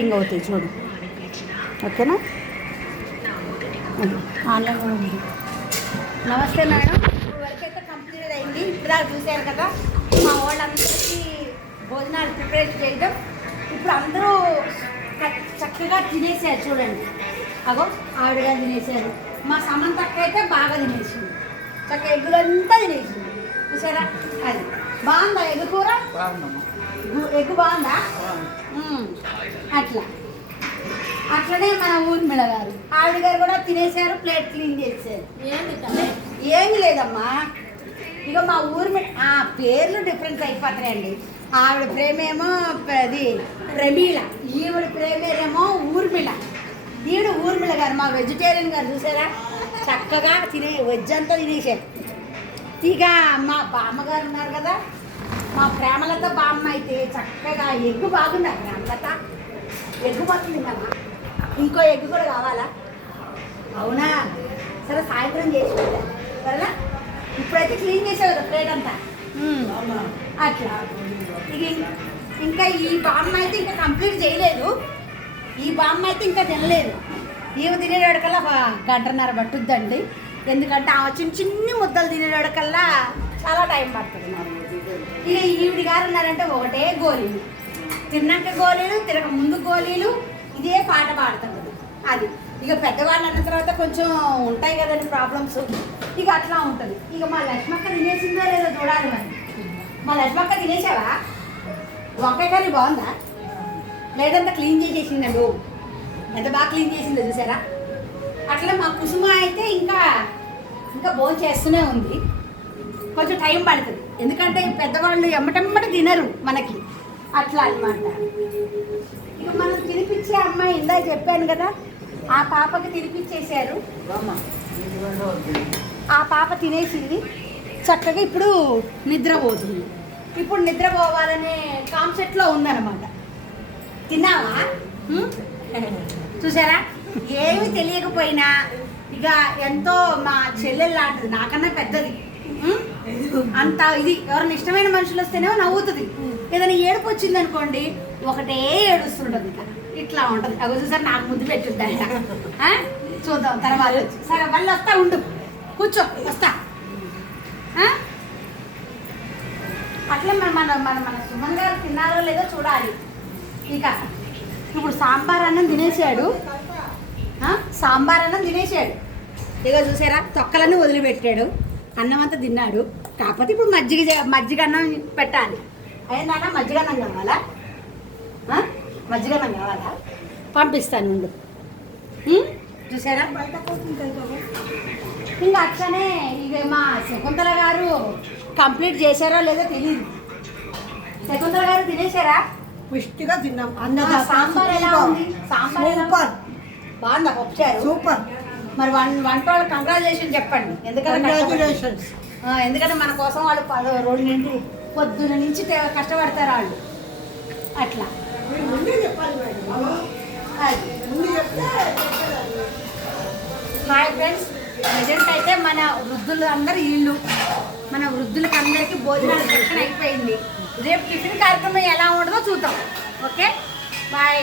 అవుతాయి చూడు. ఓకేనా? ఆన్లైన్ కూడా ఉంది. నమస్తే మేడం, ఇప్పుడు వరకు అయితే కంప్లీట్ అయింది. ఇప్పుడు దాకా చూశారు కదా మా వాళ్ళందరికీ భోజనాలు ప్రిపేర్ చేయడం. ఇప్పుడు అందరూ చక్కగా తినేసారు చూడండి. అగో ఆవిడగా తినేసారు. మా సమంతక్క అయితే బాగా తినేసింది. చక్కగా ఎగ్గులంతా తినేసింది. చూసారా? అది బాగుందా ఎగ్గు కూర? ఎగ్గు బాగుందా? అట్లనే మన ఊర్మిళ గారు ఆవిడ గారు కూడా తినేసారు, ప్లేట్ క్లీన్ చేశారు. ఏమి లేదమ్మా, ఇక మా ఊర్మిళ పేర్లు డిఫరెన్స్ అయిపోతాయండి. ఆవిడ ప్రేమేమో అది ప్రమీళ, ఈవిడ ప్రేమేమో ఊర్మిళ. ఈవిడ ఊర్మిళ గారు మా వెజిటేరియన్ గారు చూసారా, చక్కగా వెజ్ అంతా తినేసారు. ఇక మా బామ్మగారు ఉన్నారు కదా, మా ప్రేమలత బామ్మ అయితే చక్కగా ఎగ్గు బాగున్నారు. ప్రేమలత ఎగ్గు పోతుందమ్మా, ఇంకో ఎగ్గు కూడా కావాలా? అవునా, సరే సాయంత్రం చేసి పెట్టాను సరేనా. ఇప్పుడైతే క్లీన్ చేసావు కదా ప్లేట్ అంతా. అట్లా ఇక ఇంకా ఈ బామ్మ అయితే ఇంకా కంప్లీట్ చేయలేదు. ఈ బామ్మ అయితే ఇంకా తినలేదు. ఈమె తినేవాడికల్లా గంటన్నర పట్టుద్దండి. ఎందుకంటే ఆమె చిన్ని ముద్దలు తినేవాడికల్లా చాలా టైం పడుతుంది. ఇక ఈవిడి గారు ఉన్నారంటే ఒకటే గోళీలు, తిన్నాక గోళీలు, తినక ముందు గోళీలు, ఇదే పాట పాడతారు. అది ఇక పెద్దవాళ్ళు అన్న తర్వాత కొంచెం ఉంటాయి కదండి ప్రాబ్లమ్స్, ఇక అట్లా ఉంటుంది. ఇక మా లక్ష్మక్క తినేసిందో లేదో చూడాలి మరి. మా లక్ష్మక్క తినేసావా? వంకాయ కర్రీ బాగుందా? లేదంతా క్లీన్ చేసేసిందండి. ఎంత బాగా క్లీన్ చేసిందో చూసారా. అట్లా మా కుసుమ అయితే ఇంకా భోజనం చేస్తూనే ఉంది. కొంచెం టైం పడుతుంది, ఎందుకంటే పెద్దవాళ్ళు ఎమ్మటెమ్మటి తినరు మనకి, అట్లా అన్నమాట. ఇక మనం తినిపించే అమ్మాయి ఇందా చెప్పాను కదా, ఆ పాపకి తినిపించేశారు. ఆ పాప తినేసింది చక్కగా. ఇప్పుడు నిద్రపోతుంది. ఇప్పుడు నిద్రపోవాలనే కాన్సెప్ట్లో ఉందన్నమాట. తిన్నావా? చూసారా, ఏమి తెలియకపోయినా ఇక ఎంతో మా చెల్లెలు లాంటిది, నాకన్నా పెద్దది. అంత ఇది ఎవరైనా ఇష్టమైన మనుషులు వస్తేనేమో నవ్వుతుంది. ఏదైనా ఏడుపు వచ్చింది అనుకోండి, ఒకటే ఏడుస్తుంటుంది. ఇట్లా ఉంటుంది. అవి చూసారు, నాకు ముద్దు పెట్టుద్దంట. చూద్దాం తర్వాత వచ్చి. సరే మళ్ళీ వస్తా, ఉండు, కూర్చో, వస్తా. అట్లా మన మన మన సుమన్ గారు తిన్నారో లేదో చూడాలి. ఇక ఇప్పుడు సాంబార్ అన్నం తినేసాడు. ఇక చూసారా, తొక్కలన్నీ వదిలిపెట్టాడు, అన్నం అంతా తిన్నాడు. కాకపోతే ఇప్పుడు మజ్జిగ అన్నం పెట్టాలి. అయినా మజ్జిగ అన్నం కావాలా? మజ్జిగ అన్నం కావాలా? పంపిస్తాను ఉండు. చూసారా, ఇంకా అట్లనే ఇక మా శకుంతల గారు కంప్లీట్ చేశారో లేదో తెలియదు. శకుంతల గారు తినేశారా? పుష్టిగా తిన్నాం. సాంబార్ ఎలా ఉంది? సాంబార్ బాగుందా? పప్పుచారు సూపర్. మరి వంట వాళ్ళు కంగ్రాచులేషన్ చెప్పండి. ఎందుకంటే మన కోసం వాళ్ళు 2 పొద్దున నుంచి కష్టపడతారు వాళ్ళు. అట్లా హాయ్ ఫ్రెండ్స్, ప్రజెంట్ అయితే మన వృద్ధులు అందరు ఇల్లు, మన వృద్ధులకి అందరికీ భోజనాలు దర్శనం అయిపోయింది. రేపు టిఫిన్ కార్యక్రమం ఎలా ఉండదో చూద్దాం. Okay, bye.